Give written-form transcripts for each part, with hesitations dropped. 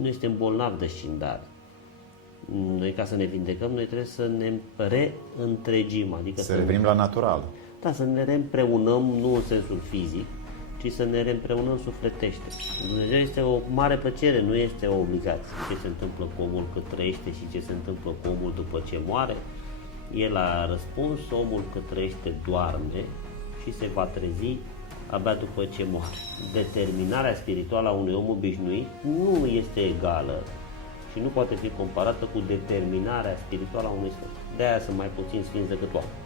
Noi suntem bolnavi de scindare. Noi, ca să ne vindecăm, noi trebuie să ne reîntregim, adică să revenim la natural. Da, să ne reîmpreunăm, nu în sensul fizic, ci să ne reîmpreunăm sufletește. Dumnezeu este o mare plăcere, nu este o obligație. Ce se întâmplă cu omul cât trăiește și ce se întâmplă cu omul după ce moare, el a răspuns, omul cât trăiește doarme și se va trezi abia după ce moare. Determinarea spirituală a unui om obișnuit nu este egală și nu poate fi comparată cu determinarea spirituală a unui sfânt. De-aia sunt mai puțin sfinți decât oameni.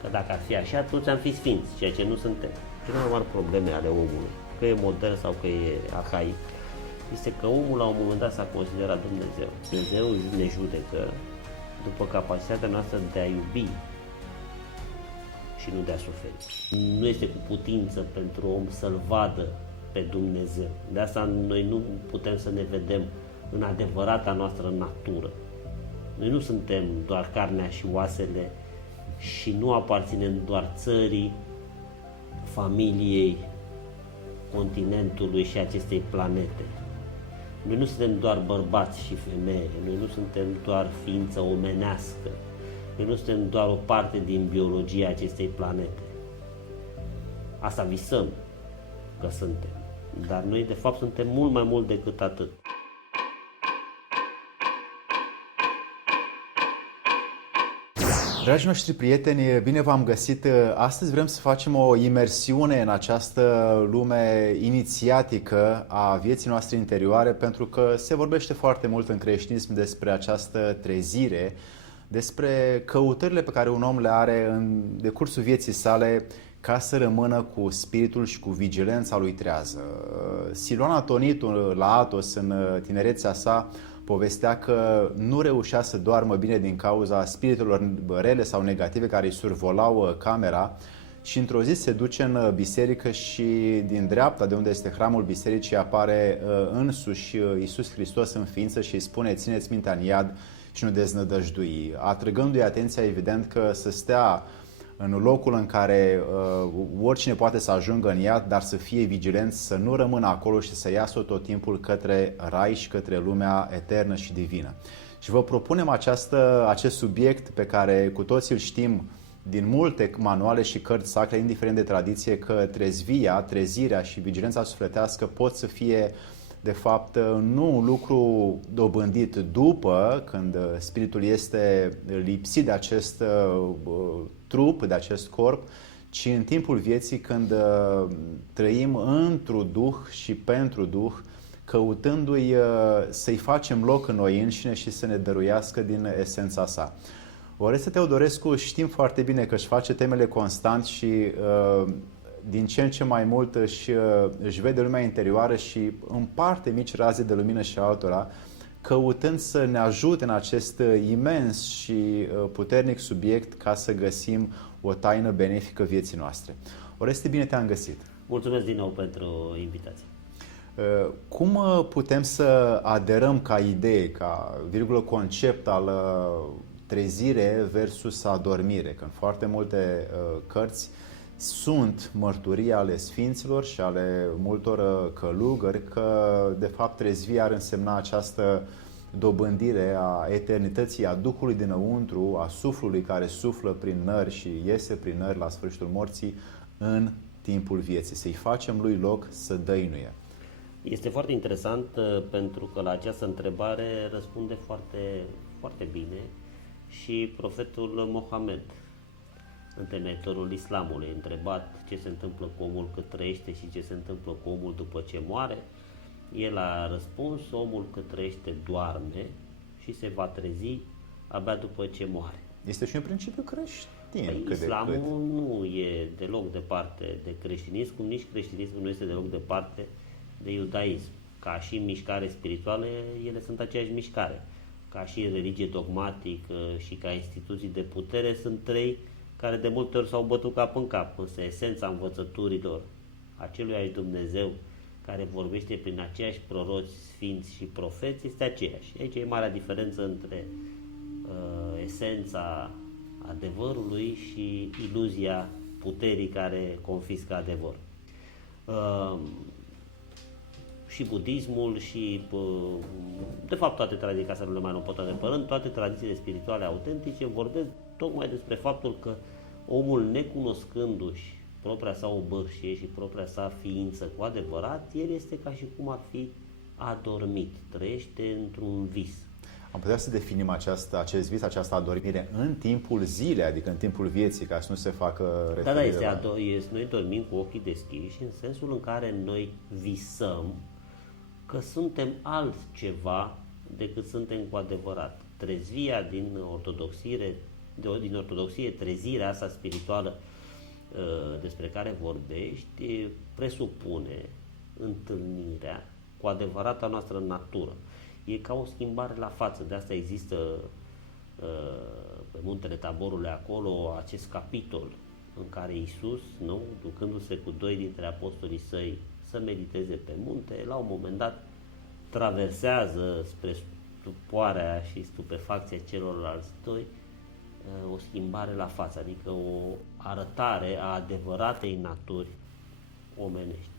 Că dacă ar fi așa, toți am fi sfinți, ceea ce nu suntem. Cele mai mari probleme ale omului, că e modern sau că e arhaic, este că omul la un moment dat s-a considerat Dumnezeu. Dumnezeu ne judecă după capacitatea noastră de a iubi și nu de a suferi. Nu este cu putință pentru om să-L vadă pe Dumnezeu. De asta noi nu putem să ne vedem în adevărata noastră natură. Noi nu suntem doar carnea și oasele și nu aparținem doar țării, familiei, continentului și acestei planete. Noi nu suntem doar bărbați și femei, noi nu suntem doar ființă omenească, noi nu suntem doar o parte din biologia acestei planete. Asta visăm că suntem, dar noi de fapt suntem mult mai mult decât atât. Dragii noștri prieteni, bine v-am găsit! Astăzi vrem să facem o imersiune în această lume inițiatică a vieții noastre interioare, pentru că se vorbește foarte mult în creștinism despre această trezire, despre căutările pe care un om le are în decursul vieții sale ca să rămână cu spiritul și cu vigilența lui trează. Siluana Tonitu, la Athos, în tinerețea sa, povestea că nu reușea să doarmă bine din cauza spiritelor rele sau negative care îi survolau camera și într-o zi se duce în biserică și din dreapta, de unde este hramul bisericii, apare însuși Iisus Hristos în ființă și îi spune: țineți mintea în iad și nu deznădăjdui, atrăgându-i atenția, evident, că să stea în locul în care oricine poate să ajungă în iad, dar să fie vigilent, să nu rămână acolo și să iasă tot timpul către rai și către lumea eternă și divină. Și vă propunem acest subiect pe care cu toții îl știm din multe manuale și cărți sacre, indiferent de tradiție, că trezirea și vigilența sufletească pot să fie de fapt nu un lucru dobândit după, când spiritul este lipsit de acest trup, de acest corp, ci în timpul vieții, când trăim într-un duh și pentru duh, căutându-i să-i facem loc în noi înșine și să ne dăruiască din esența sa. Oreste Teodorescu știm foarte bine că își face temele constant și din ce în ce mai mult își vede lumea interioară și împarte mici raze de lumină și altora, căutând să ne ajute în acest imens și puternic subiect ca să găsim o taină benefică vieții noastre. Oreste, bine te-am găsit! Mulțumesc din nou pentru invitație! Cum putem să aderăm ca idee, ca concept al trezire versus adormire? Că în foarte multe cărți sunt mărturii ale sfinților și ale multor călugări că, de fapt, trezvia ar însemna această dobândire a eternității, a Duhului dinăuntru, a suflului care suflă prin nări și iese prin nări la sfârșitul morții în timpul vieții. Să-i facem lui loc să dăinuie. Este foarte interesant pentru că la această întrebare răspunde foarte, foarte bine și profetul Mohamed, întemeitorul islamului, întrebat ce se întâmplă cu omul cât trăiește și ce se întâmplă cu omul după ce moare. El a răspuns: omul cât trăiește doarme și se va trezi abia după ce moare. Este și un principiu creștin. Islamul nu e deloc departe de creștinism, cum nici creștinismul nu este deloc departe de iudaism. Ca și mișcare spirituală, ele sunt aceeași mișcare. Ca și religie dogmatică și ca instituții de putere, sunt trei care de multe ori s-au bătut cap în cap, însă esența învățăturilor aceluiași Dumnezeu care vorbește prin aceiași proroci, sfinți și profeți este aceeași. Aici e marea diferență între esența adevărului și iluzia puterii care confiscă adevărul. și budismul și, de fapt, toate tradițiile, ca să nu le mai luăm pe toate pe rând, toate tradițiile spirituale autentice vorbesc tocmai despre faptul că omul, necunoscându-și propria sa obârșie și propria sa ființă cu adevărat, el este ca și cum ar fi adormit, trăiește într-un vis. Am putea să definim acest vis, această adormire în timpul zilei, adică în timpul vieții, ca să nu se facă referire la... Noi dormim cu ochii deschiși în sensul în care noi visăm că suntem altceva decât suntem cu adevărat. Trezvia din ortodoxie, trezirea asta spirituală despre care vorbești, presupune întâlnirea cu adevărata noastră natură. E ca o schimbare la față, de asta există pe muntele Taborului acolo acest capitol în care Iisus, nu, ducându-se cu doi dintre apostolii săi să mediteze pe munte, la un moment dat traversează spre stupoarea și stupefacția celorlalți doi o schimbare la față, adică o arătare a adevăratei naturi omenești.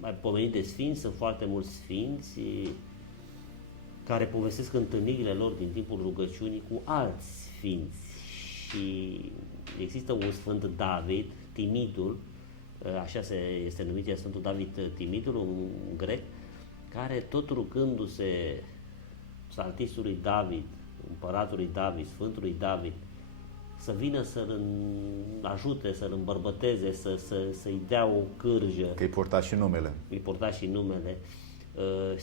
Mai pomenit de sfinți, sunt foarte mulți sfinți care povestesc întâlnirile lor din timpul rugăciunii cu alți sfinți și există un sfânt David, Timidul, așa este numit Sfântul David Timidul, un grec, care tot rugându-se psaltistului David, împăratului David, Sfântului David, să vină să-l ajute, să-l îmbărbăteze, să-i dea o cârjă. Că îi porta și numele. Îi porta și numele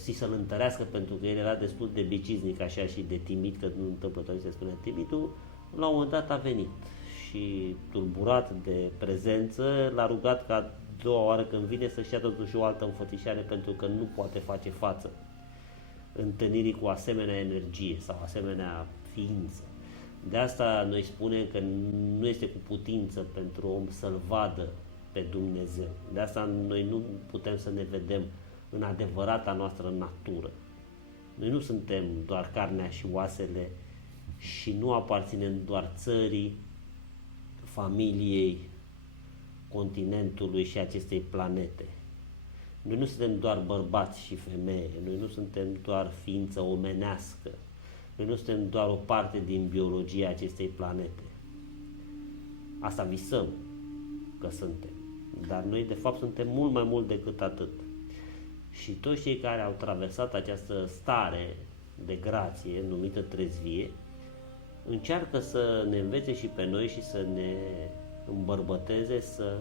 și să-l întărească, pentru că el era destul de beciznic așa și de timid, că nu întâmplător se spune timidul. La un moment dat a venit și, tulburat de prezență, l-a rugat ca a doua oară când vine să-și ia totuși o altă înfățișare, pentru că nu poate face față întâlnirii cu asemenea energie sau asemenea ființă. De asta noi spunem că nu este cu putință pentru om să-L vadă pe Dumnezeu. De asta noi nu putem să ne vedem în adevărata noastră natură. Noi nu suntem doar carnea și oasele și nu aparținem doar țării, familiei, continentului și acestei planete. Noi nu suntem doar bărbați și femeie, noi nu suntem doar ființă omenească, noi nu suntem doar o parte din biologia acestei planete. Asta visăm că suntem, dar noi de fapt suntem mult mai mult decât atât. Și toți cei care au traversat această stare de grație numită trezvie încearcă să ne învețe și pe noi și să ne îmbărbăteze să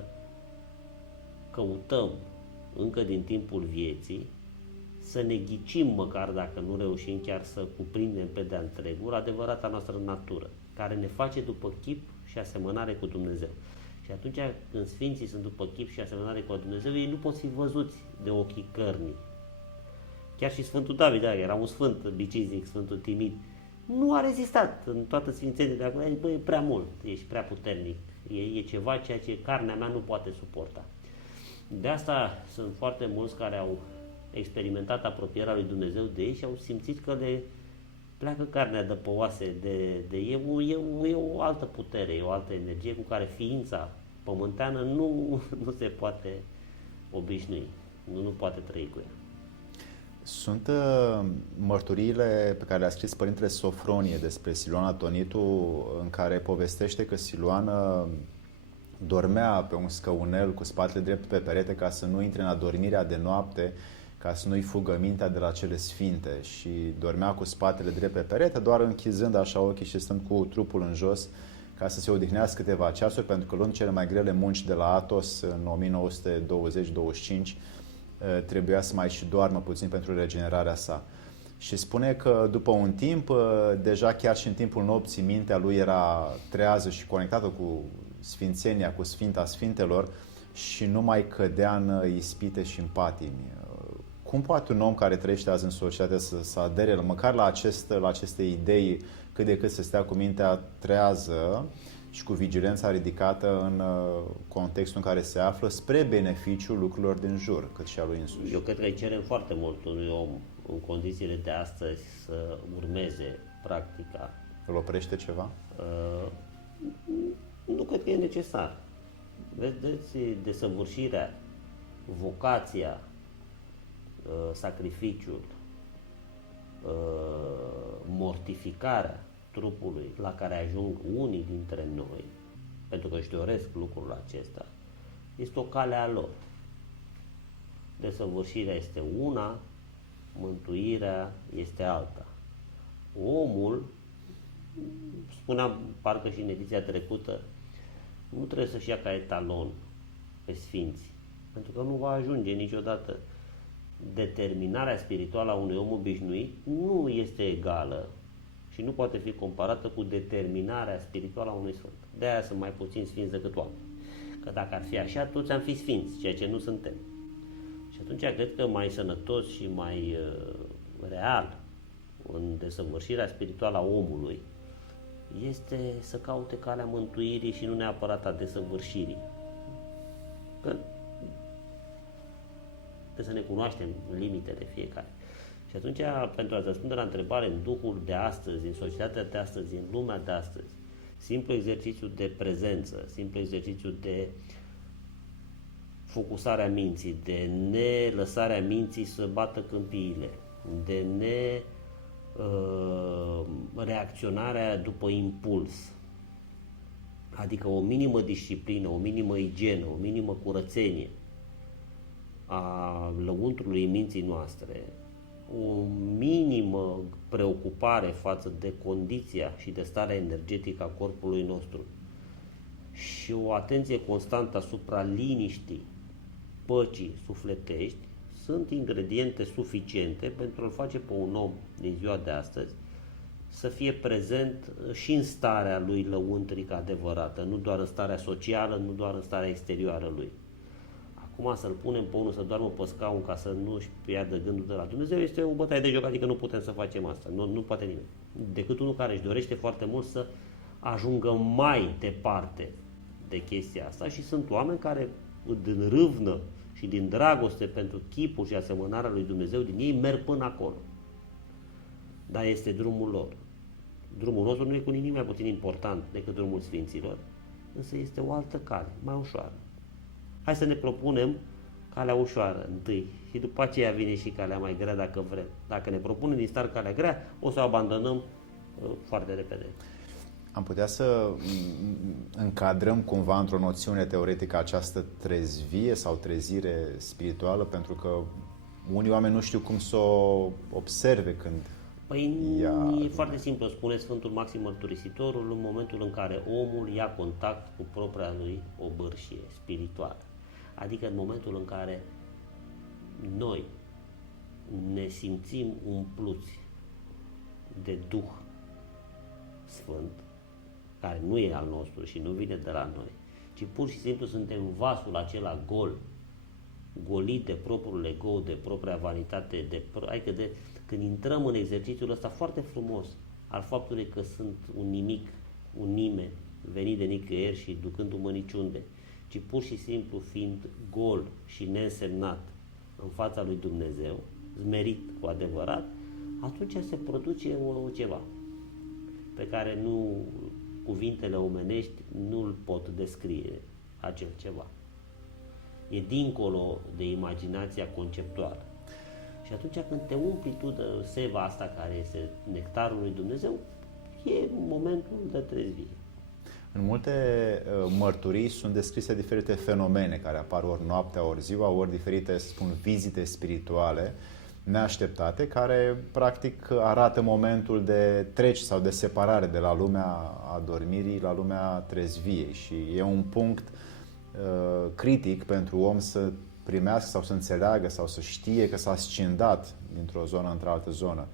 căutăm încă din timpul vieții, să ne ghicim, măcar dacă nu reușim chiar să cuprindem pe de-a întregul, adevărata noastră natură, care ne face după chip și asemănare cu Dumnezeu. Și atunci când sfinții sunt după chip și asemănare cu Dumnezeu, ei nu pot fi văzuți de ochii cărnii. Chiar și Sfântul David, da, era un sfânt biciznic, Sfântul timid, nu a rezistat în toată sfințenia de acolo. Bă, e prea mult, ești prea puternic, e ceva ceea ce carnea mea nu poate suporta. De asta sunt foarte mulți care au experimentat apropierea lui Dumnezeu de ei și au simțit că le pleacă carnea de pe oase, e o altă putere, e o altă energie cu care ființa pământeană nu se poate obișnui, nu poate trăi cu ea. Sunt mărturiile pe care le-a scris Părintele Sofronie despre Siluana Tonitu, în care povestește că Siluana dormea pe un scăunel cu spatele drept pe perete ca să nu intre în adormirea de noapte, ca să nu-i fugă mintea de la cele sfinte, și dormea cu spatele drept pe perete, doar închizând așa ochii și stând cu trupul în jos, ca să se odihnească câteva ceasuri, pentru că luând cele mai grele munci de la Athos în 1920-25, trebuia să mai și doarmă puțin pentru regenerarea sa. Și spune că după un timp, deja chiar și în timpul nopții, mintea lui era trează și conectată cu sfințenia, cu Sfinta Sfintelor, și nu mai cădea în ispite și în patimi. Cum poate un om care trăiește azi în societate să adere măcar la aceste idei, cât de cât să stea cu mintea trează și cu vigilența ridicată în contextul în care se află, spre beneficiul lucrurilor din jur, cât și a lui însuși? Eu cred că îi cerem foarte mult unui om în condițiile de astăzi să urmeze practica. Îl oprește ceva? Nu cred că e necesar. Vedeți, desăvârșirea vocația, sacrificiul, mortificarea trupului la care ajung unii dintre noi, pentru că își doresc lucrul acesta, este o cale a lor. Desăvârșirea este una, mântuirea este alta. Omul, spuneam parcă și în ediția trecută, nu trebuie să-și ia ca etalon pe sfinți, pentru că nu va ajunge niciodată. Determinarea spirituală a unui om obișnuit nu este egală și nu poate fi comparată cu determinarea spirituală a unui sfânt. De-aia sunt mai puțini sfinți decât oameni. Că dacă ar fi așa, toți am fi sfinți, ceea ce nu suntem. Și atunci cred că mai sănătos și mai real în desăvârșirea spirituală a omului este să caute calea mântuirii și nu neapărat a desăvârșirii. Că trebuie să ne cunoaștem limitele fiecare. Și atunci, pentru a răspunde la întrebare, în duhul de astăzi, în societatea de astăzi, în lumea de astăzi, simplu exercițiu de prezență, simplu exercițiu de focusarea minții, de nelăsarea minții să bată câmpiile, de reacționarea după impuls, adică o minimă disciplină, o minimă igienă, o minimă curățenie a lăuntrului minții noastre, o minimă preocupare față de condiția și de starea energetică a corpului nostru și o atenție constantă asupra liniștii, păcii sufletești sunt ingrediente suficiente pentru a-l face pe un om din ziua de astăzi să fie prezent și în starea lui lăuntrică adevărată, nu doar în starea socială, nu doar în starea exterioară lui. Acum să-l punem pe unul să doarmă pe scaun ca să nu își piardă gândul de la Dumnezeu este o bătaie de joc, adică nu putem să facem asta, nu poate nimeni. Decât unul care își dorește foarte mult să ajungă mai departe de chestia asta și sunt oameni care din râvnă și din dragoste pentru chipul și asemănarea lui Dumnezeu din ei merg până acolo. Dar este drumul lor. Drumul nostru nu e cu nimic mai puțin important decât drumul Sfinților, însă este o altă cale, mai ușoară. Hai să ne propunem calea ușoară întâi și după aceea vine și calea mai grea dacă vrem. Dacă ne propunem din start calea grea, o să o abandonăm foarte repede. Am putea să încadrăm cumva într-o noțiune teoretică această trezvie sau trezire spirituală, pentru că unii oameni nu știu cum să o observe când e foarte simplu, spune Sfântul Maxim Mărturisitorul, în momentul în care omul ia contact cu propria lui obârșie spirituală. Adică în momentul în care noi ne simțim umpluți de Duh Sfânt, care nu e al nostru și nu vine de la noi, ci pur și simplu suntem vasul acela gol, golit de propriul ego, de propria vanitate, adică când intrăm în exercițiul ăsta foarte frumos al faptului că sunt un nimic, un nimeni, venit de nicăieri și ducându-mă niciunde, ci pur și simplu fiind gol și neînsemnat în fața lui Dumnezeu, zmerit cu adevărat, atunci se produce ceva pe care cuvintele omenești nu îl pot descrie acel ceva. E dincolo de imaginația conceptuală. Și atunci când te umpli tu de seva asta care este nectarul lui Dumnezeu, e momentul de trezvie. În multe mărturii sunt descrise diferite fenomene care apar ori noaptea, ori ziua, ori diferite, spun, vizite spirituale neașteptate, care practic arată momentul de treci sau de separare de la lumea adormirii la lumea trezviei și e un punct critic pentru om să primească sau să înțeleagă sau să știe că s-a scindat dintr-o zonă într-altă zonă.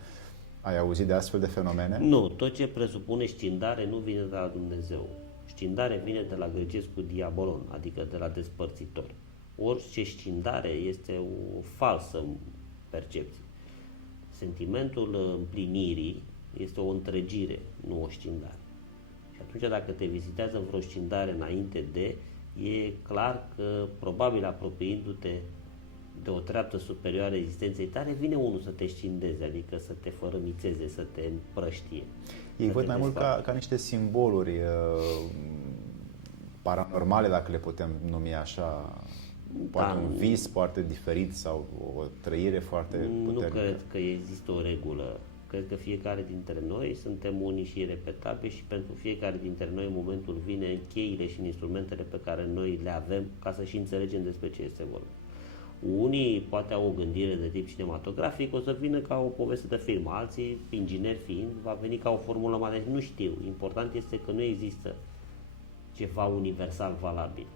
Ai auzit de astfel de fenomene? Nu, tot ce presupune scindare nu vine de la Dumnezeu. Scindare vine de la grecescul diabolon, adică de la despărțitor. Orice scindare este o falsă percepție. Sentimentul împlinirii este o întregire, nu o scindare. Și atunci dacă te vizitează vreo scindare înainte de, e clar că probabil apropiindu-te de o treaptă superioară existenței tale, vine unul să te scindeze, adică să te fărâmițeze, să te împrăștie. Ei văd mai mult ca niște simboluri paranormale, dacă le putem numi așa. poate un vis foarte diferit sau o trăire foarte puternică? Nu cred că există o regulă. Cred că fiecare dintre noi suntem unii și irepetabili și pentru fiecare dintre noi în momentul vine cheile și instrumentele pe care noi le avem ca să și înțelegem despre ce este vorba. Unii poate au o gândire de tip cinematografic, o să vină ca o poveste de film, alții, ingineri fiind, va veni ca o formulă mare. Nu știu. Important este că nu există ceva universal valabil.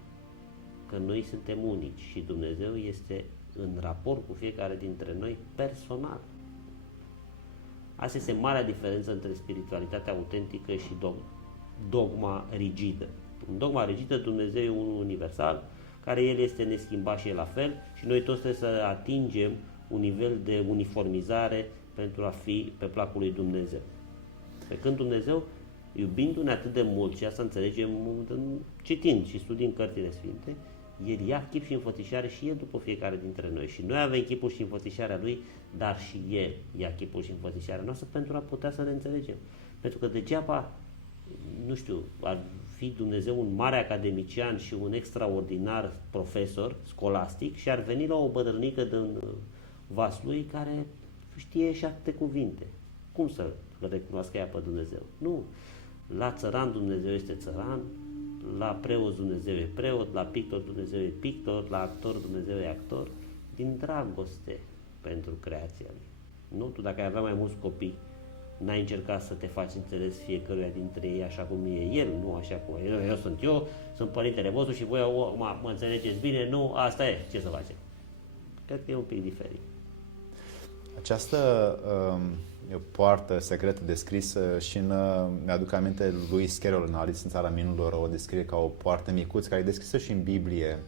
Că noi suntem unici și Dumnezeu este în raport cu fiecare dintre noi personal. Asta este marea diferență între spiritualitatea autentică și dogma rigidă. În dogma rigidă Dumnezeu e unul universal, care El este neschimbat și e la fel și noi toți trebuie să atingem un nivel de uniformizare pentru a fi pe placul lui Dumnezeu. Pe când Dumnezeu, iubindu-ne atât de mult, și asta înțelegem citind și studiind cărțile sfinte, El ia chip și înfățișare și El după fiecare dintre noi. Și noi avem chipul și înfățișarea Lui, dar și El ia chipul și înfățișarea noastră pentru a putea să ne înțelegem. Pentru că degeaba, nu știu, ar fi Dumnezeu un mare academician și un extraordinar profesor scolastic și ar veni la o bătrânică din vas lui care știe 7 cuvinte. Cum să recunoască ea pe Dumnezeu? Nu. La țăran Dumnezeu este țăran, la preot Dumnezeu e preot, la pictor Dumnezeu e pictor, la actor Dumnezeu e actor, din dragoste pentru creația Lui. Nu? Tu dacă ai avea mai mulți copii, n-ai încercat să te faci înțeles fiecăruia dintre ei așa cum e el, nu așa cum e el. Sunt părintele vostru și voi mă înțelegeți bine, nu, asta e, ce să facem? Cred că e un pic diferit. Această poartă secretă descrisă și mi-aduc aminte lui Carroll în Alice în Țara Minunilor, o descrie ca o poartă micuță, care e descrisă și în Biblie,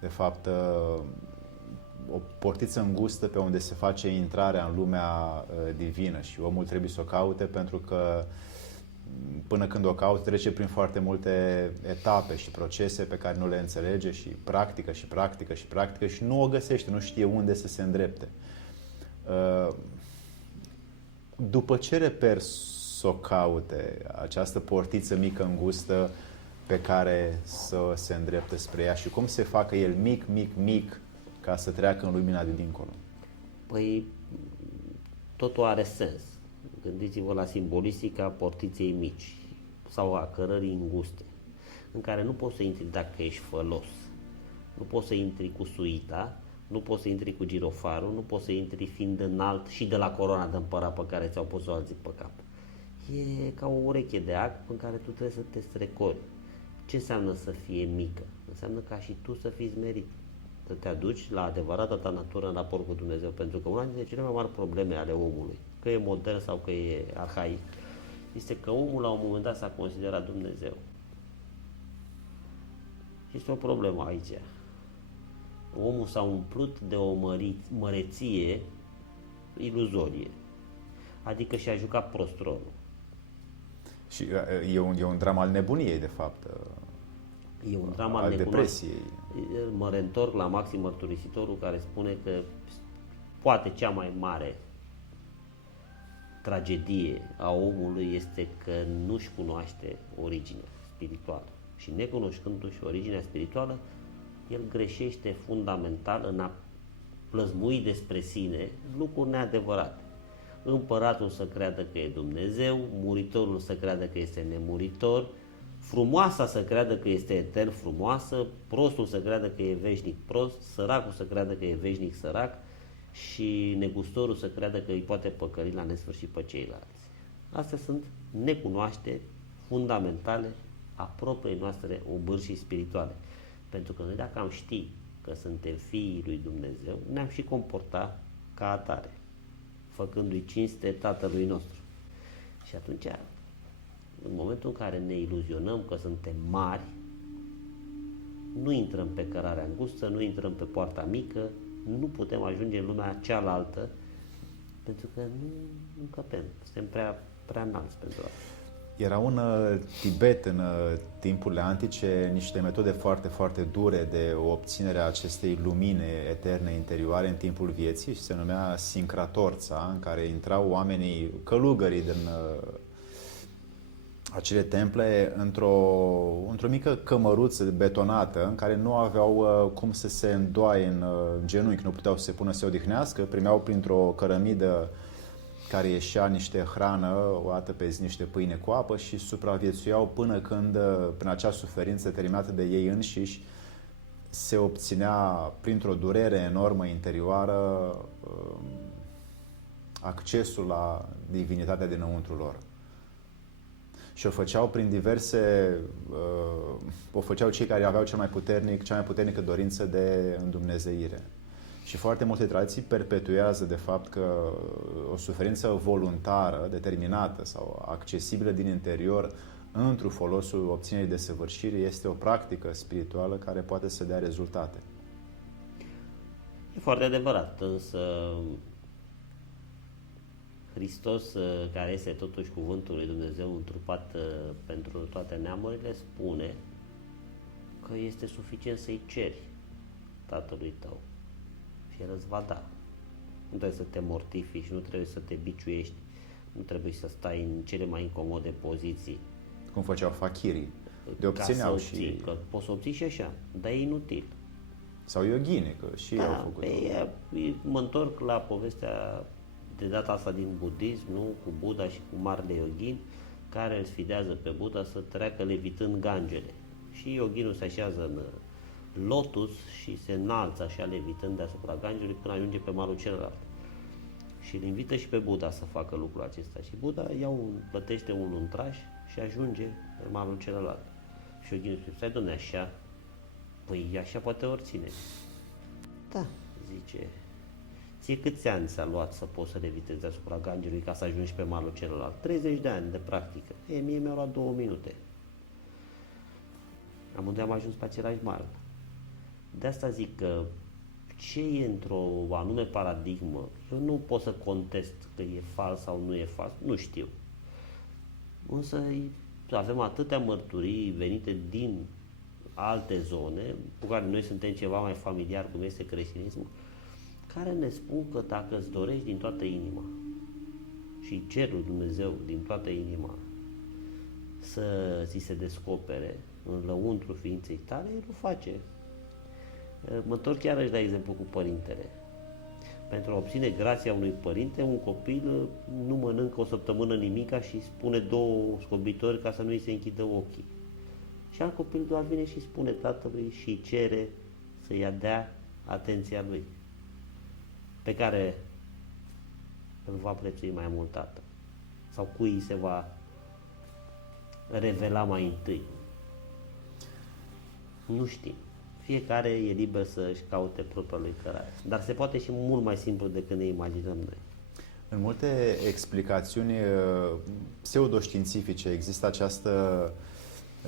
de fapt, o portiță îngustă pe unde se face intrarea în lumea divină și omul trebuie să o caute pentru că până când o caută trece prin foarte multe etape și procese pe care nu le înțelege și practică și practică și practică și nu o găsește, nu știe unde să se îndrepte. După ce reper să o caute, această portiță mică îngustă pe care să se îndrepte spre ea și cum se facă el mic, mic, mic ca să treacă în lumina de dincolo? Păi, totul are sens. Gândiți-vă la simbolistica portiței mici sau a cărării înguste, în care nu poți să intri dacă ești fălos, nu poți să intri cu suita, nu poți să intri cu girofarul, nu poți să intri fiind înalt și de la coroana de împărat pe care ți-au pus-o alții pe cap. E ca o ureche de ac în care tu trebuie să te strecori. Ce înseamnă să fie mică? Înseamnă ca și tu să fii smerit, să te aduci la adevărata ta natură în raport cu Dumnezeu, pentru că una dintre cele mai mari probleme ale omului, că e modern sau că e arhaic, este că omul la un moment dat s-a considerat Dumnezeu. Și este o problemă aici. Omul s-a umplut de o măreție iluzorie, adică și-a jucat prost rolul. Și e un dram al nebuniei, de fapt. E un dram al depresiei. Mă reîntorc la Maxim Mărturisitorul, care spune că poate cea mai mare tragedie a omului este că nu-și cunoaște originea spirituală. Și necunoscându-și originea spirituală, el greșește fundamental în a plăzmui despre sine lucruri neadevărate. Împăratul să creadă că e Dumnezeu, muritorul să creadă că este nemuritor, frumoasa să creadă că este etern frumoasă, prostul să creadă că e veșnic prost, săracul să creadă că e veșnic sărac și negustorul să creadă că îi poate păcăli la nesfârșit pe ceilalți. Astea sunt necunoașteri fundamentale a propriei noastre obârșii spirituale. Pentru că noi dacă am ști că suntem fiii lui Dumnezeu, ne-am și comporta ca atare, făcându-i cinste Tatălui nostru. Și atunci, în momentul în care ne iluzionăm că suntem mari, nu intrăm pe cărarea îngustă, nu intrăm pe poarta mică, nu putem ajunge în lumea cealaltă, pentru că nu căpem, suntem prea înalți pentru asta. Erau în Tibet, în timpurile antice, niște metode foarte, foarte dure de obținere a acestei lumine eterne interioare în timpul vieții și se numea sincratorța, în care intrau oamenii, călugării din acele temple într-o mică cămăruță betonată în care nu aveau cum să se îndoaie în genunchi, nu puteau să se pună să se odihnească, primeau printr-o cărămidă care ieșea niște hrană, o dată pe zi niște pâine cu apă și supraviețuiau până când, prin acea suferință terminată de ei înșiși, se obținea printr-o durere enormă interioară accesul la divinitatea dinăuntru lor. Și o făceau prin diverse, o făceau cei care aveau cea mai puternică dorință de îndumnezeire. Și foarte multe tradiții perpetuează de fapt că o suferință voluntară, determinată sau accesibilă din interior într-un folosul obținerii de săvârșire este o practică spirituală care poate să dea rezultate. E foarte adevărat, însă Hristos, care este totuși cuvântul lui Dumnezeu întrupat pentru toate neamurile, spune că este suficient să-i ceri Tatălui tău și El îți va da. Nu trebuie să te mortifici, nu trebuie să te biciuiești, nu trebuie să stai în cele mai incomode poziții. Cum făceau fachirii. De obțineau și... Că poți să obții și așa, dar e inutil. Sau yogini, că și ei au făcut. Mă întorc la povestea de data asta din budism, nu? Cu Buddha și cu marele yogin, care îl sfidează pe Buddha să treacă levitând Gangele. Și yoginul se așează în lotus și se înalță așa levitând deasupra Gangelului până ajunge pe malul celălalt. Și îl invită și pe Buddha să facă lucrul acesta. Și Buddha plătește un luntraș și ajunge pe malul celălalt. Și yoginul spune, stai dom'le, așa? Păi așa poate oricine. Da, zice, ție câți ani ți-a luat să poți să levitezi deasupra Gangelului ca să ajungi pe malul celălalt? 30 de ani de practică. Mie mi-a luat 2 minute. Amândoi am ajuns pe același mal. De asta zic că ce e într-o anume paradigmă, eu nu pot să contest că e fals sau nu e fals, nu știu. Însă avem atâtea mărturii venite din alte zone, cu care noi suntem ceva mai familiar, cum este creștinismul, care ne spun că dacă îți dorești din toată inima și ceri lui Dumnezeu din toată inima să ți se descopere în lăuntru ființei tale, El o face. Mă întorc chiar la exemplu cu părintele. Pentru a obține grația unui părinte, un copil nu mănâncă o săptămână nimica și spune 2 scobitori ca să nu îi se închidă ochii. Și alt copil doar vine și spune tatălui și cere să-i dea atenția lui, pe care îl va prețui mai mult tatăl. Sau cui îi se va revela mai întâi. Nu știm. Fiecare e liber să-și caute propria lui cărare. Dar se poate și mult mai simplu decât ne imaginăm noi. În multe explicațiuni pseudoștiințifice există această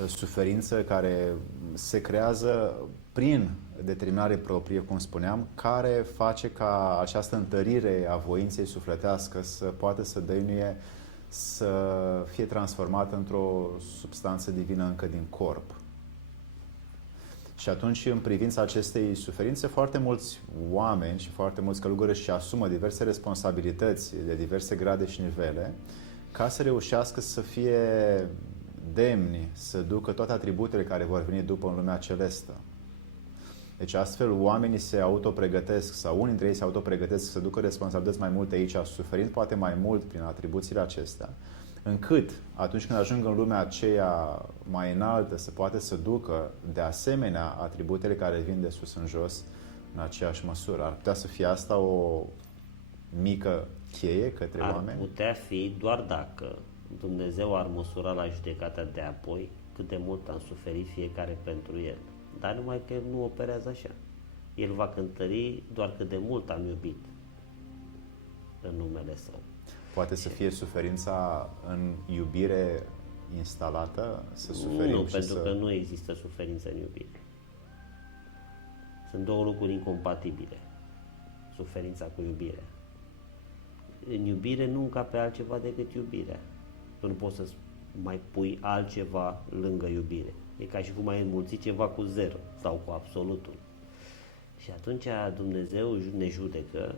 suferință care se creează prin determinare proprie, cum spuneam, care face ca această întărire a voinței sufletească să poată să dăinuie, să fie transformată într-o substanță divină încă din corp. Și atunci, în privința acestei suferințe, foarte mulți oameni și foarte mulți călugări își asumă diverse responsabilități de diverse grade și nivele ca să reușească să fie demni, să ducă toate atributele care vor veni după în lumea celestă. Deci astfel oamenii se autopregătesc sau unii dintre ei se autopregătesc să ducă responsabilități mai multe aici, suferind poate mai mult prin atribuțiile acestea, încât atunci când ajung în lumea aceea mai înaltă să poate să ducă de asemenea atributele care vin de sus în jos în aceeași măsură. Ar putea să fie asta o mică cheie către oameni? Ar putea fi doar dacă Dumnezeu ar măsura la judecata de apoi cât de mult am suferit fiecare pentru El. Dar numai că El nu operează așa. El va cântări doar cât de mult am iubit în numele Său. Poate să fie suferința în iubire instalată? Să suferim nu, și pentru că nu există suferință în iubire. Sunt 2 lucruri incompatibile. Suferința cu iubirea. În iubire nu încape altceva decât iubirea. Tu nu poți să mai pui altceva lângă iubire. E ca și cum ai înmulți ceva cu 0 sau cu absolutul. Și atunci Dumnezeu ne judecă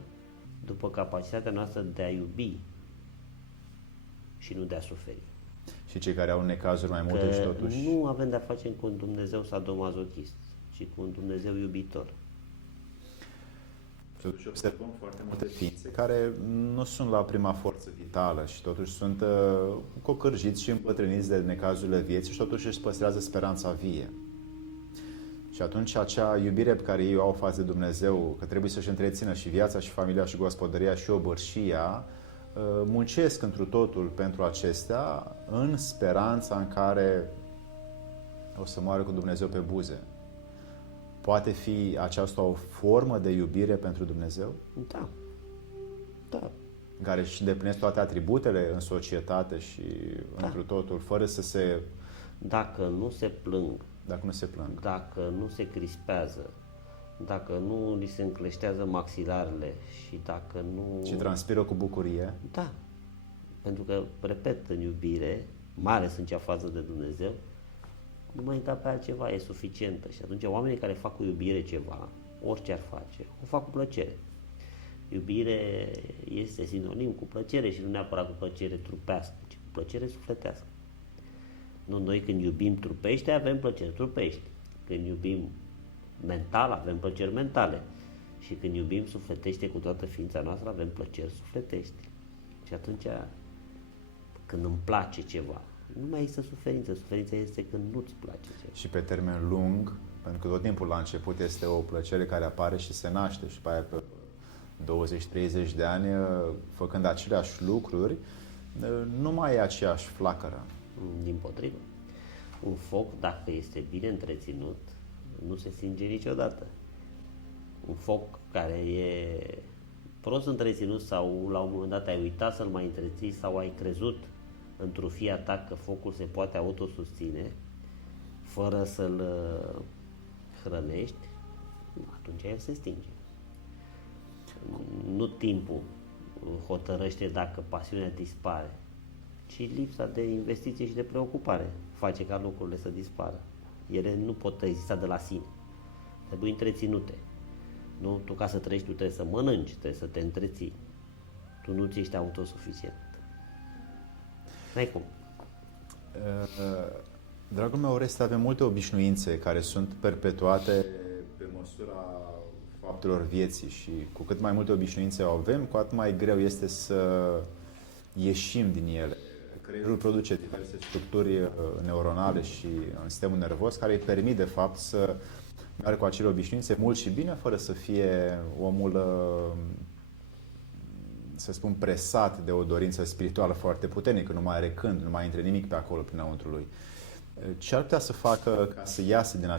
după capacitatea noastră de a iubi și nu de a suferi. și cei care au necazuri mai multe Că și totuși... nu avem de-a face cu un Dumnezeu sadomasochist, ci cu un Dumnezeu iubitor. Totuși observăm foarte multe ființe care nu sunt la prima forță vitală și totuși sunt cocârjiți și împătrâniți de necazurile vieții și totuși își păstrează speranța vie. Și atunci acea iubire pe care ei o au față de Dumnezeu, că trebuie să-și întrețină și viața, și familia, și gospodăria, și obârșia, muncesc întru totul pentru acestea în speranța în care o să moară cu Dumnezeu pe buze. Poate fi aceasta o formă de iubire pentru Dumnezeu? Da. Da. Care își îndeplinesc toate atributele în societate și întru totul, fără să se... Dacă nu se plâng, Dacă nu se plâng. dacă nu se crispează, dacă nu li se încleștează maxilarele și dacă nu... Și transpiră cu bucurie. Da. Pentru că, repet, în iubire, mai ales în cea fază de Dumnezeu, nu mai da pe altceva, e suficientă. Și atunci oamenii care fac cu iubire ceva, orice ar face, o fac cu plăcere. Iubire este sinonim cu plăcere și nu neapărat cu plăcere trupească, ci cu plăcere sufletească. Nu, noi când iubim trupește, avem plăceri trupești. Când iubim mental, avem plăceri mentale. Și când iubim sufletește cu toată ființa noastră, avem plăceri sufletești. Și atunci, când îmi place ceva, nu mai există suferință. Suferința este când nu-ți place ceva. Și pe termen lung, pentru că tot timpul la început este o plăcere care apare și se naște și pe aia pe 20-30 de ani, făcând aceleași lucruri, nu mai e aceeași flacără. Dimpotrivă. Un foc, dacă este bine întreținut, nu se stinge niciodată. Un foc care e prost întreținut sau la un moment dat ai uitat să-l mai întreții sau ai crezut într-o fia ta că focul se poate autosusține fără să-l hrănești, atunci el se stinge. Nu timpul hotărăște dacă pasiunea dispare, ci lipsa de investiție și de preocupare face ca lucrurile să dispară. Ele nu pot exista de la sine. Trebuie întreținute. Nu? Tu ca să trăiești, tu trebuie să mănânci, trebuie să te întreții. Tu nu ți ești autosuficient. N-ai cum. Dragul meu, Oreste, avem multe obișnuințe care sunt perpetuate pe măsura faptelor vieții și cu cât mai multe obișnuințe avem, cu atât mai greu este să ieșim din ele. Creierul produce diverse structuri neuronale și în sistemul nervos care îi permit, de fapt, să meargă cu acele obișnuințe mult și bine, fără să fie omul, să spun, presat de o dorință spirituală foarte puternică, nu mai are când, nu mai intre nimic pe acolo prinăuntru lui. Ce ar putea să facă ca să iasă din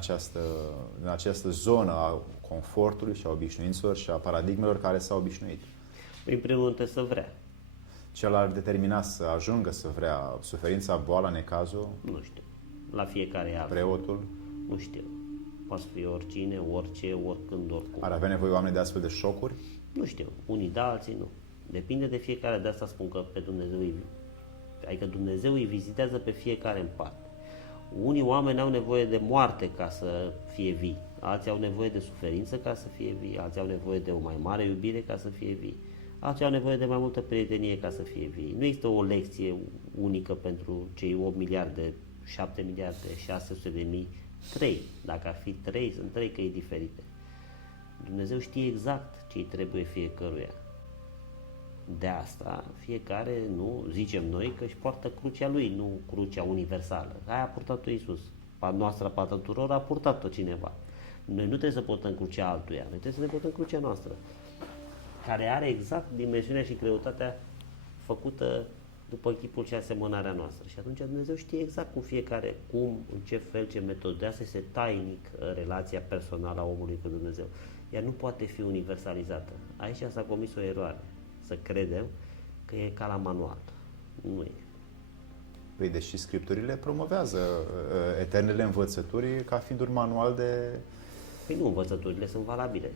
această zonă a confortului și a obișnuințelor și a paradigmelor care s-au obișnuit? În primul rând trebuie să vrea. Ce l-ar determina să ajungă să vrea? Suferința, boala, necazul? Nu știu. La fiecare alt. Preotul? Nu știu. Poate fi oricine, orice, oricând, oricum. Ar avea nevoie oameni de astfel de șocuri? Nu știu. Unii da, alții nu. Depinde de fiecare. De asta spun că pe Dumnezeu adică Dumnezeu îi vizitează pe fiecare în parte. Unii oameni au nevoie de moarte ca să fie vii. Alții au nevoie de suferință ca să fie vii. Alții au nevoie de o mai mare iubire ca să fie vii. Alții au nevoie de mai multă prietenie ca să fie vii. Nu există o lecție unică pentru cei 8 miliarde, 7 miliarde, 600 de mii. 3. Dacă ar fi 3, sunt 3 căi diferite. Dumnezeu știe exact ce-i trebuie fiecăruia. De asta, fiecare, nu, zicem noi, că își poartă crucea lui, nu crucea universală. Aia a purtat-o Iisus. Noastră pată tuturor a purtat-o cineva. Noi nu trebuie să purtăm crucea altuia, noi trebuie să ne purtăm crucea noastră, care are exact dimensiunea și greutatea făcută după chipul și asemănarea noastră. Și atunci Dumnezeu știe exact cum fiecare, cum, în ce fel, ce metodă. De asta este tainic relația personală a omului cu Dumnezeu. Ea nu poate fi universalizată. Aici s-a comis o eroare. Să credem că e ca la manual. Nu e. Păi, deși Scripturile promovează eternele învățături ca fiind un manual de... Păi nu, învățăturile sunt valabile.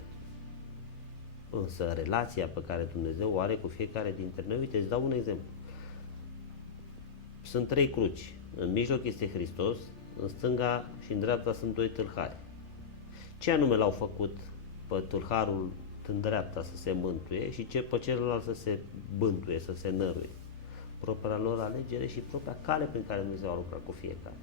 Însă relația pe care Dumnezeu o are cu fiecare dintre noi, uite, îți dau un exemplu. Sunt 3 cruci. În mijloc este Hristos, în stânga și în dreapta sunt 2 tâlhari. Ce anume l-au făcut pe tâlharul în dreapta să se mântuie și pe celălalt să se bântuie, să se năruie? propria lor alegere și propria cale prin care Dumnezeu a lucrat cu fiecare.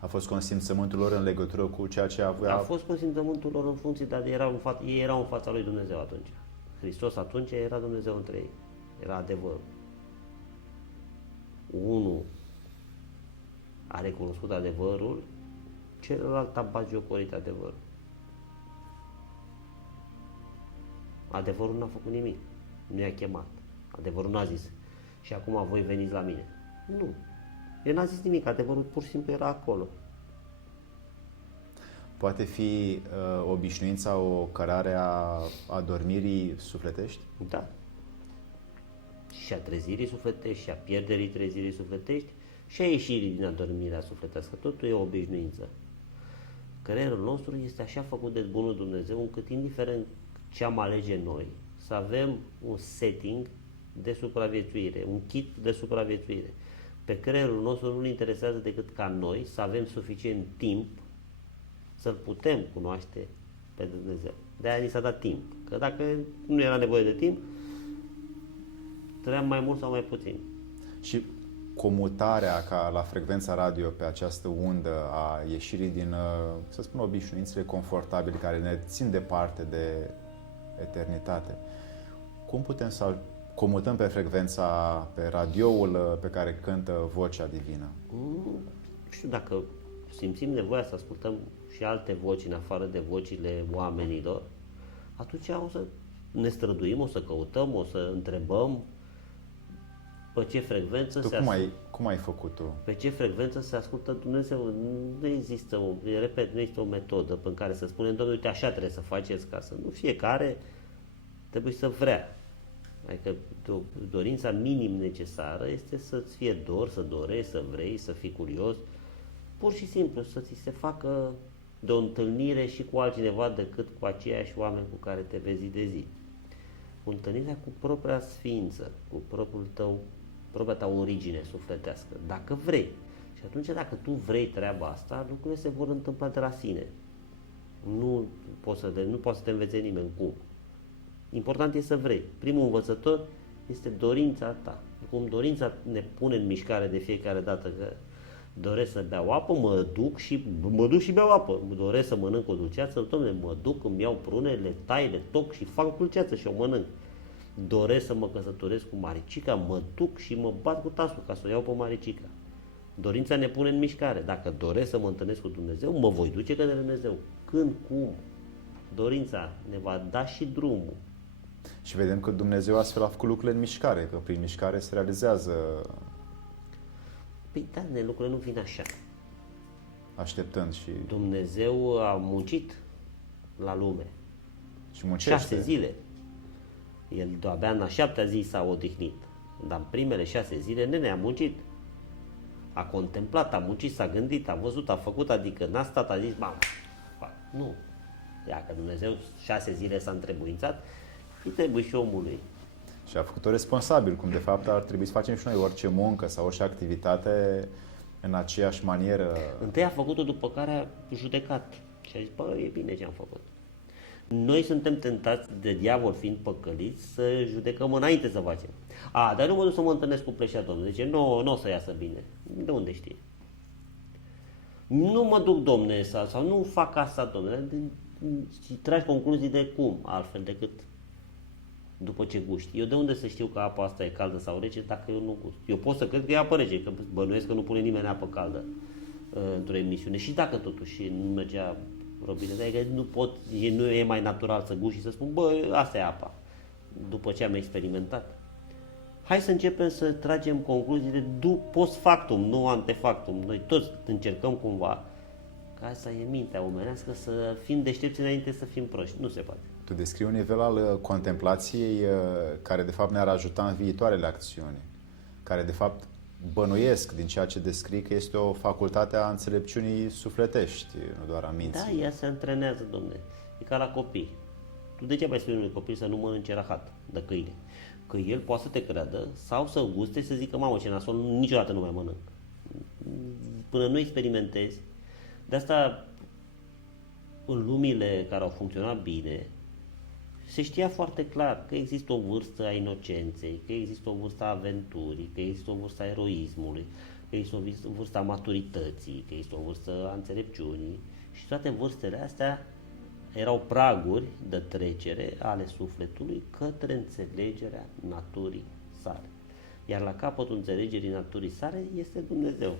A fost consimțământul lor în legătură cu ceea ce avea... A fost consimțământul lor în funcție, dar ei erau în fața lui Dumnezeu atunci. Hristos atunci era Dumnezeu între ei. Era adevărul. Unul a recunoscut adevărul, celălalt a batjocorit adevărul. Adevărul n-a făcut nimic. Nu i-a chemat. Adevărul n-a zis și acum voi veniți la mine. Nu. El n-a zis nimic. Adevărul pur și simplu era acolo. Poate fi obișnuința o cărare a dormirii sufletești? Da. Și a trezirii sufletești, și a pierderii trezirii sufletești, și a ieșirii din adormirea sufletească. Totul e o obișnuință. Creierul nostru este așa făcut de bunul Dumnezeu, încât indiferent ce am alege noi, să avem un setting de supraviețuire, un kit de supraviețuire. Pe creierul nostru nu-l interesează decât ca noi să avem suficient timp să-L putem cunoaște pe Dumnezeu. De-aia ni s-a dat timp. Că dacă nu era nevoie de timp, trăiam mai mult sau mai puțin. Și comutarea ca la frecvența radio pe această undă a ieșirii din, să spun, obișnuințele confortabile care ne țin departe de eternitate. Cum putem să comutăm pe frecvența, pe radioul pe care cântă vocea divină? Nu știu dacă simțim nevoia să ascultăm și alte voci în afară de vocile oamenilor, atunci o să ne străduim, o să căutăm, o să întrebăm pe ce frecvență cum ai făcut tu? Pe ce frecvență se ascultă Dumnezeu. Nu există, repet, nu există o metodă pe care să spunem, Domnule, uite, așa trebuie să faceți ca să nu. Fiecare trebuie să vrea. Adică dorința minim necesară este să-ți fie dor, să dorești, să vrei, să fii curios. Pur și simplu să ți se facă de o întâlnire și cu altcineva decât cu aceiași oameni cu care te vezi zi de zi. Întâlnirea cu propria sfință, cu propria ta origine sufletească, dacă vrei. Și atunci dacă tu vrei treaba asta, lucrurile se vor întâmpla de la sine. Nu poți să te învețe nimeni cum. Important e să vrei. Primul învățător este dorința ta. Cum dorința ne pune în mișcare de fiecare dată că doresc să beau apă, mă duc și beau apă. Doresc să mănânc o dulceață, Doamne, mă duc, îmi iau prune, le tai, le toc și fac dulceață și o mănânc. Doresc să mă căsătoresc cu Maricica, mă duc și mă bat cu tasul ca să o iau pe Maricica. Dorința ne pune în mișcare. Dacă doresc să mă întâlnesc cu Dumnezeu, mă voi duce către Dumnezeu. Când, cum? Dorința ne va da și drumul. Și vedem că Dumnezeu astfel a făcut lucrurile în mișcare, că prin mișcare se realizează. Păi da, lucrurile nu vin așa. Așteptând și... Dumnezeu a muncit la lume. Și muncește. 6 zile. El abia în a 7-a zi s-a odihnit. Dar în primele 6 zile nene a muncit. A contemplat, a muncit, s-a gândit, a văzut, a făcut, adică n-a stat, a zis, nu. Dacă Dumnezeu 6 zile s-a întrebuințat, îi trebuie și omului. Și a făcut-o responsabil, cum de fapt ar trebui să facem și noi orice muncă sau orice activitate în aceeași manieră. Întâi a făcut-o, după care a judecat și a zis, e bine ce am făcut. Noi suntem tentați de diavol, fiind păcăliți, să judecăm înainte să facem. Dar nu mă duc să mă întâlnesc cu pleșea Domnului. Zice, nu o să iasă bine. De unde știi? Nu mă duc, domne, sau nu fac asta, domne. Și tragi concluzii de cum, altfel decât după ce guști. Eu de unde să știu că apa asta e caldă sau rece dacă eu nu gust? Eu pot să cred că e apă rece, că bănuiesc că nu pune nimeni apă caldă într-o emisiune. Și dacă totuși nu mergea robine, adică nu e mai natural să guști și să spun, asta e apa, după ce am experimentat. Hai să începem să tragem concluziile post factum, nu ante factum. Noi toți încercăm cumva, ca asta e mintea omenească, să fim deștepți înainte să fim proști. Nu se poate. Tu descrii un nivel al contemplației care de fapt ne-ar ajuta în viitoarele acțiuni, care de fapt bănuiesc din ceea ce descrii că este o facultate a înțelepciunii sufletești, nu doar a minții. Da, ea se antrenează, domne. E ca la copii. Tu degeaba îi spui unui copil să nu mănânce rahat de câine? Că el poate să te creadă sau să guste și să zică, mamă, ce nasol, niciodată nu mai mănânc. Până nu experimentezi. De asta, în lumile care au funcționat bine, se știa foarte clar că există o vârstă a inocenței, că există o vârstă a aventurii, că există o vârstă a eroismului, că există o vârstă a maturității, că există o vârstă a înțelepciunii și toate vârstele astea erau praguri de trecere ale sufletului către înțelegerea naturii sale. Iar la capătul înțelegerii naturii sale este Dumnezeu.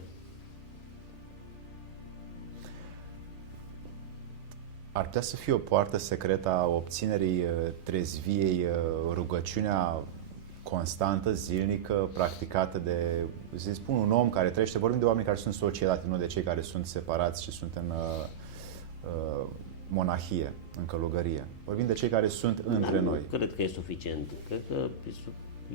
Ar putea să fie o poartă secretă a obținerii trezviei, rugăciunea constantă, zilnică, practicată de, să spun, un om care trăiește, vorbim de oameni care sunt în societate, nu de cei care sunt separați și sunt în monahie, în călugărie. Vorbim de cei care sunt între noi. Nu cred că e suficient. Cred că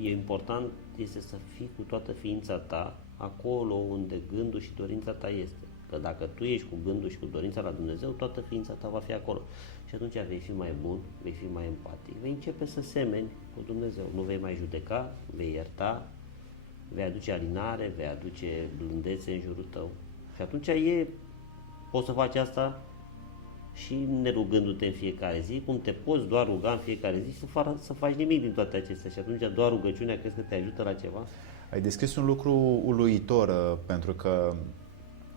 e important este să fii cu toată ființa ta acolo unde gândul și dorința ta este. Că dacă tu ești cu gândul și cu dorința la Dumnezeu, toată ființa ta va fi acolo. Și atunci vei fi mai bun, vei fi mai empatic, vei începe să semeni cu Dumnezeu. Nu vei mai judeca, vei ierta, vei aduce alinare, vei aduce blândețe în jurul tău. Și atunci poți să faci asta și nerugându-te în fiecare zi, cum te poți doar ruga în fiecare zi să faci nimic din toate acestea. Și atunci doar rugăciunea crezi că te ajută la ceva? Ai descris un lucru uluitor, pentru că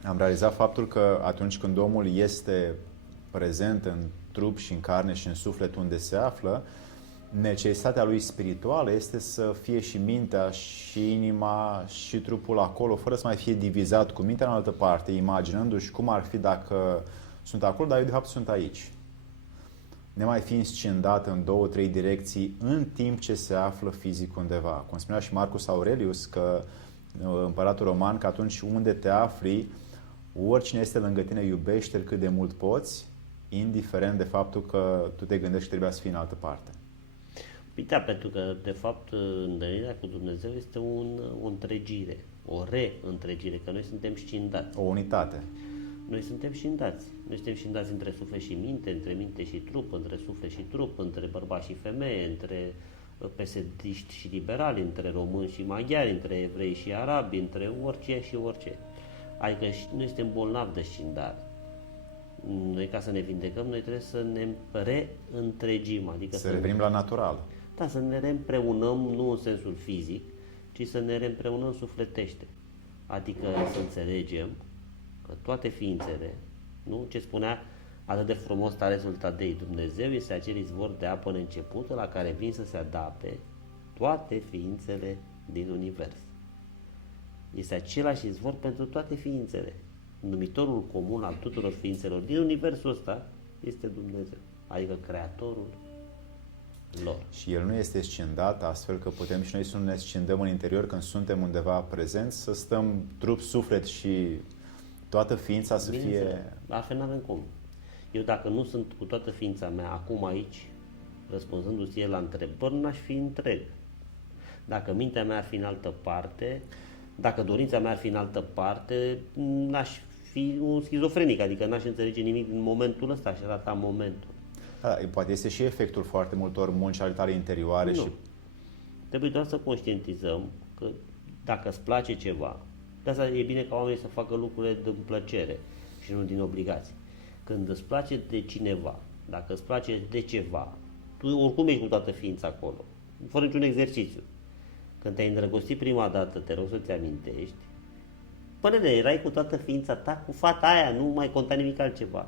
am realizat faptul că atunci când omul este prezent în trup și în carne și în suflet unde se află, necesitatea lui spirituală este să fie și mintea, și inima, și trupul acolo, fără să mai fie divizat cu mintea în altă parte, imaginându-și cum ar fi dacă sunt acolo, dar eu de fapt sunt aici. Nemai fiind scindat în 2-3 direcții în timp ce se află fizic undeva. Cum spunea și Marcus Aurelius, că împăratul roman, că atunci unde te afli, oricine este lângă tine, iubește-l cât de mult poți, indiferent de faptul că tu te gândești că trebuia să fii în altă parte. Păi da, pentru că, de fapt, întâlnirea cu Dumnezeu este o întregire, o reîntregire, că noi suntem scindați. O unitate. Noi suntem scindați. Noi suntem scindați între suflet și minte, între minte și trup, între suflet și trup, între bărbați și femeie, între pesediști și liberali, între români și maghiari, între evrei și arabi, între orice și orice. Adică noi suntem bolnavi de scindare. Noi, ca să ne vindecăm, noi trebuie să ne reîntregim. Adică să revenim la natural. Da, să ne reîmpreunăm, nu în sensul fizic, ci să ne reîmpreunăm sufletește. Adică să înțelegem că toate ființele, nu? Ce spunea atât de frumos Taresul Tadei, Dumnezeu este acel izvor de apă neîncepută la care vin să se adapte toate ființele din univers. Este același izvor pentru toate ființele. Numitorul comun al tuturor ființelor din universul ăsta este Dumnezeu, adică Creatorul lor. Și El nu este scindat, astfel că putem și noi să ne scindăm în interior când suntem undeva prezenți, să stăm trup, suflet și toată ființa să fie... Altfel n-avem cum. Eu dacă nu sunt cu toată ființa mea acum aici, răspunzându-ți la întrebări, n-aș fi întreg. Dacă mintea mea ar fi în altă parte, dacă dorința mea ar fi în altă parte, n-aș fi un schizofrenic, adică n-aș înțelege nimic din momentul ăsta, aș rata momentul. Da, poate este și efectul foarte multor munci ale tale interioare. Nu. Și... Trebuie doar să conștientizăm că dacă îți place ceva, de asta e bine ca oamenii să facă lucrurile din plăcere și nu din obligație. Când îți place de cineva, dacă îți place de ceva, tu oricum ești cu toată ființa acolo, fără niciun exercițiu. Când te-ai îndrăgostit prima dată, te rog să-ți amintești, până erai cu toată ființa ta cu fata aia, nu mai conta nimic altceva.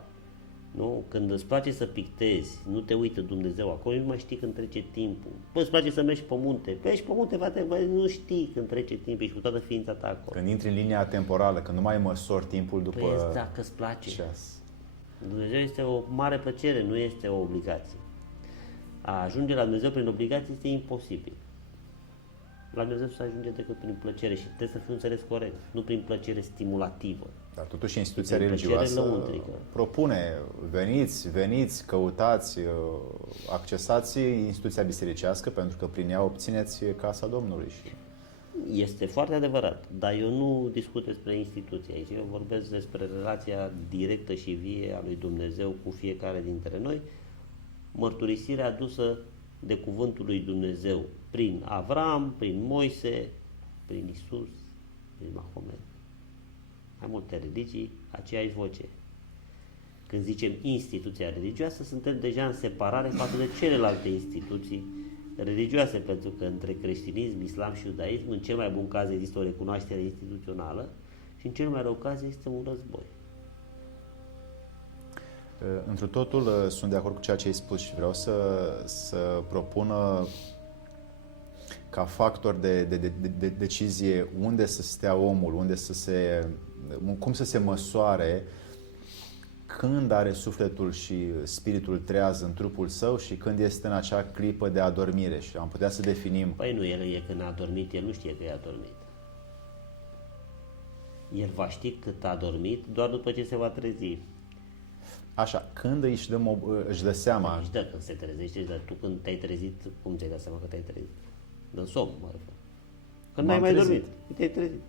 Nu? Când îți place să pictezi, nu te uită Dumnezeu acolo, nu mai știi când trece timpul. Păi îți place să mergi pe munte, mergi pe munte, frate, nu știi când trece timpul, ești cu toată ființa ta acolo. Când intri în linia temporală, când nu mai măsori timpul după Păi dacă îți place. ceas. Dumnezeu este o mare plăcere, nu este o obligație. A ajunge la Dumnezeu prin obligație este imposibil. La Dumnezeu se ajunge decât prin plăcere și trebuie să fiu înțeles corect, nu prin plăcere stimulativă. Dar totuși instituția Prin plăcere religioasă lăuntrică. propune, veniți, căutați, accesați instituția bisericească pentru că prin ea obțineți casa Domnului. Și... Este foarte adevărat, dar eu nu discut despre instituție aici, eu vorbesc despre relația directă și vie a lui Dumnezeu cu fiecare dintre noi, mărturisirea adusă de cuvântul lui Dumnezeu prin Avram, prin Moise, prin Isus, prin Mahomet. Mai multe religii, aceeași voce. Când zicem instituția religioasă, suntem deja în separare față de celelalte instituții religioase, pentru că între creștinism, islam și iudaism, în cel mai bun caz există o recunoaștere instituțională și în cel mai rău caz este un război. Întru totul sunt de acord cu ceea ce ai spus și vreau să propun ca factor de decizie unde să stea omul, cum să se măsoare când are sufletul și spiritul treaz în trupul său și când este în acea clipă de adormire. Și am putea să definim... Păi nu, el e când a adormit, el nu știe că e adormit. El va ști cât a adormit doar după ce se va trezi. Așa, când își dă seama... Își dă când se trezește, dar tu când te-ai trezit, cum ți-ai dat seama că te-ai trezit? În somn, mă refer. Când n-ai mai dormit, te-ai trezit.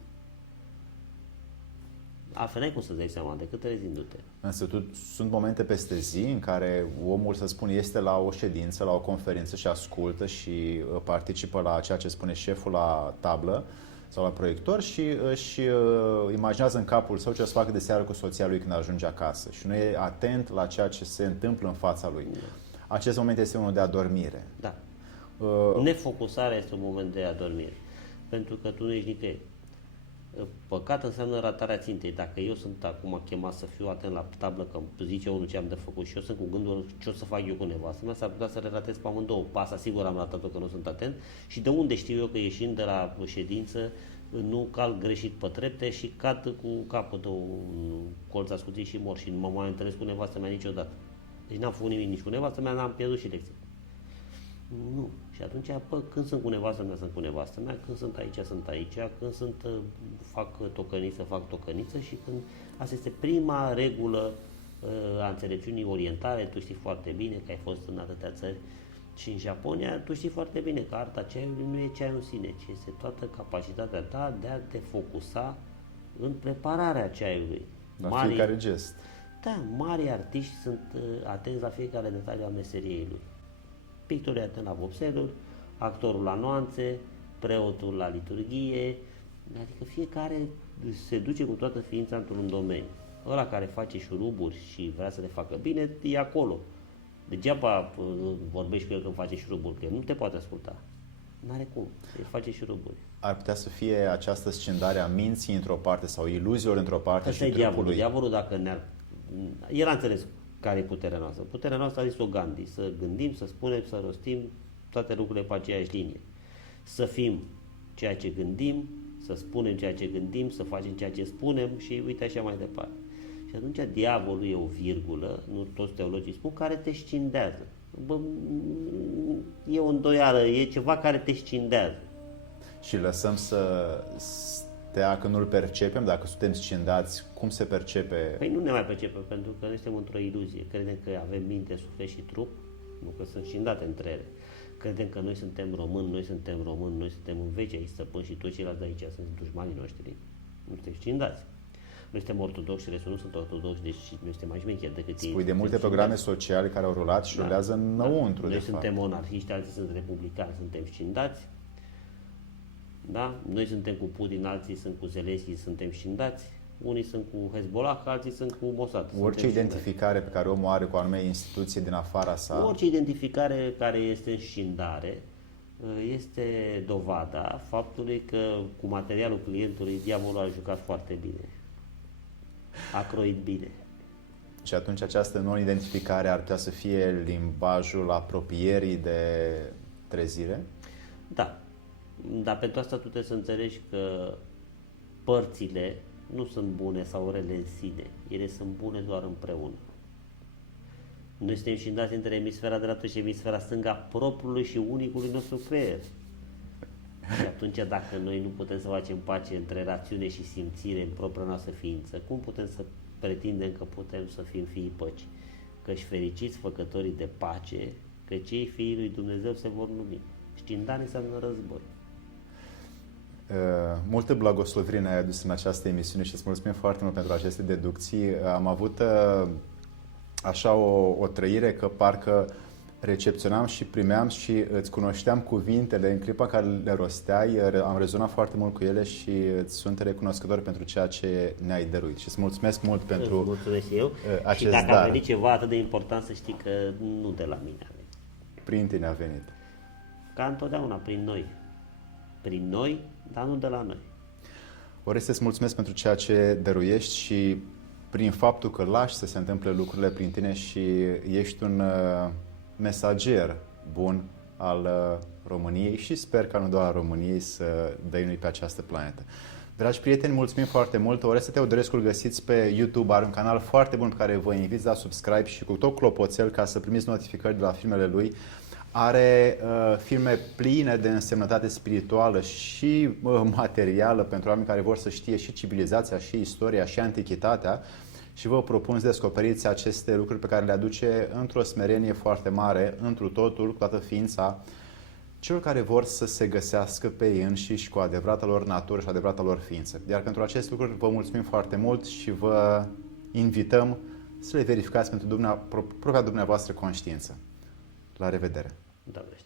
Altfel n-ai cum să-ți dai seama decât trezindu-te. Însă sunt momente peste zi în care omul, să spun, este la o ședință, la o conferință și ascultă și participă la ceea ce spune șeful la tablă sau la proiector și își imaginează în capul său ce o să facă de seară cu soția lui când ajunge acasă și nu e atent la ceea ce se întâmplă în fața lui. Acest moment este unul de adormire. Da. Nefocusarea este un moment de adormire. Pentru că tu nu ești nicăieri. Păcat înseamnă ratarea țintei. Dacă eu sunt acum chemat să fiu atent la tablă, că îmi zice unul ce am de făcut și eu sunt cu gândul ce o să fac eu cu nevastă mea, s-ar putea să le ratez pe amândouă. Pasa sigur am ratat-o că nu sunt atent și de unde știu eu că ieșind de la ședință nu calc greșit pe trepte și cad cu capul de un colț ascuțit și mor și nu mă mai întâlnesc cu nevastă mea niciodată. Deci n-am făcut nimic nici cu nevastă mea, n-am pierdut și lecții. Nu. Și atunci, când sunt cu nevastă mea, sunt cu nevastă mea, când sunt aici, sunt aici, când fac tocăniță și când... Asta este prima regulă a înțelepciunii orientale. Tu știi foarte bine că ai fost în atâtea țări și în Japonia, tu știi foarte bine că arta ceaiului nu e ceaiul în sine, ci este toată capacitatea ta de a te focusa în prepararea ceaiului. La fiecare gest. Da, mari artiști sunt atenți la fiecare detaliu a meseriei lui. Pictorul e atent la vopseluri, actorul la nuanțe, preotul la liturghie, adică fiecare se duce cu toată ființa într-un domeniu. Ăla care face șuruburi și vrea să le facă bine, e acolo. Degeaba vorbești cu el când face șuruburi, că el nu te poate asculta. N-are cum, el face șuruburi. Ar putea să fie această scindare a minții într-o parte sau iluziilor într-o parte Asta și trupului. Diavolul, dacă el a înțeles care e puterea noastră. Puterea noastră a zis-o Gandhi, să gândim, să spunem, să rostim toate lucrurile pe aceeași linie. Să fim ceea ce gândim, să spunem ceea ce gândim, să facem ceea ce spunem și uite așa mai departe. Și atunci diavolul e o virgulă, nu toți teologii spun, care te scindează. E o îndoială, e ceva care te scindează. Și lăsăm să stea că nu-l percepem, dacă suntem scindați, cum se percepe? Păi nu ne mai percepem, pentru că noi suntem într-o iluzie. Credem că avem minte, suflet și trup, nu că sunt scindate între ele. Credem că noi suntem români, noi suntem în veci aici stăpâni și toți ceilalți de aici sunt dușmanii noștri. Nu suntem scindați. Noi suntem ortodoxi, restul nu sunt ortodoxi, deci noi suntem mai șmecheri decât ei. Spui de multe programe sociale care au rulat și rulează înăuntru, Noi de suntem fapt. monarhiști, alții sunt republicani, suntem scindați. Da? Noi suntem cu Putin, alții sunt cu Zelensky, suntem scindați. Unii sunt cu Hezbollah, alții sunt cu Mossad. Orice identificare pe care omul are cu o anume instituție din afara sa. Orice identificare care este în scindare este dovada faptului că cu materialul clientului diavolul a jucat foarte bine. A croit bine. Și atunci această non-identificare ar putea să fie limbajul apropierii de trezire? Da. Dar pentru asta tu trebuie să înțelegi că părțile nu sunt bune sau rele în sine. Ele sunt bune doar împreună. Noi suntem scindați între emisfera dreaptă și emisfera stângă a propriului și unicului nostru creier. Și atunci dacă noi nu putem să facem pace între rațiune și simțire în propria noastră ființă, cum putem să pretindem că putem să fim fiii păcii? Căci fericiți făcătorii de pace, că cei fiii lui Dumnezeu se vor numi. Scindare înseamnă război. Multă blagoslovire ne-ai adus în această emisiune și îți mulțumim foarte mult pentru aceste deducții. Am avut așa o trăire că parcă recepționam și primeam și îți cunoșteam cuvintele în clipa care le rosteai, am rezonat foarte mult cu ele și îți sunt recunoscător pentru ceea ce ne-ai dăruit. Și îți mulțumesc mult pentru Îți mulțumesc și eu. acest Și dacă dar. a venit ceva atât de important, să știi că nu de la mine a venit. Prin tine a venit. Ca întotdeauna, prin noi. Prin noi, dar nu de la noi. Oreste, îți mulțumesc pentru ceea ce dăruiești și prin faptul că lași să se întâmple lucrurile prin tine și ești un mesager bun al României și sper ca nu doar al României să dăinui pe această planetă. Dragi prieteni, mulțumim foarte mult. Oreste Teodorescu îl găsiți pe YouTube, are un canal foarte bun pe care vă invit la subscribe și cu tot clopoțel ca să primiți notificări de la filmele lui. Are filme pline de însemnătate spirituală și materială pentru oameni care vor să știe și civilizația, și istoria, și antichitatea și vă propun să descoperiți aceste lucruri pe care le aduce într-o smerenie foarte mare, întru totul, cu toată ființa, celor care vor să se găsească pe ei înșiși cu adevărata lor natură și adevărata lor ființă. Iar pentru acest lucru vă mulțumim foarte mult și vă invităm să le verificați pentru propria dumneavoastră conștiință. La revedere! Doamne.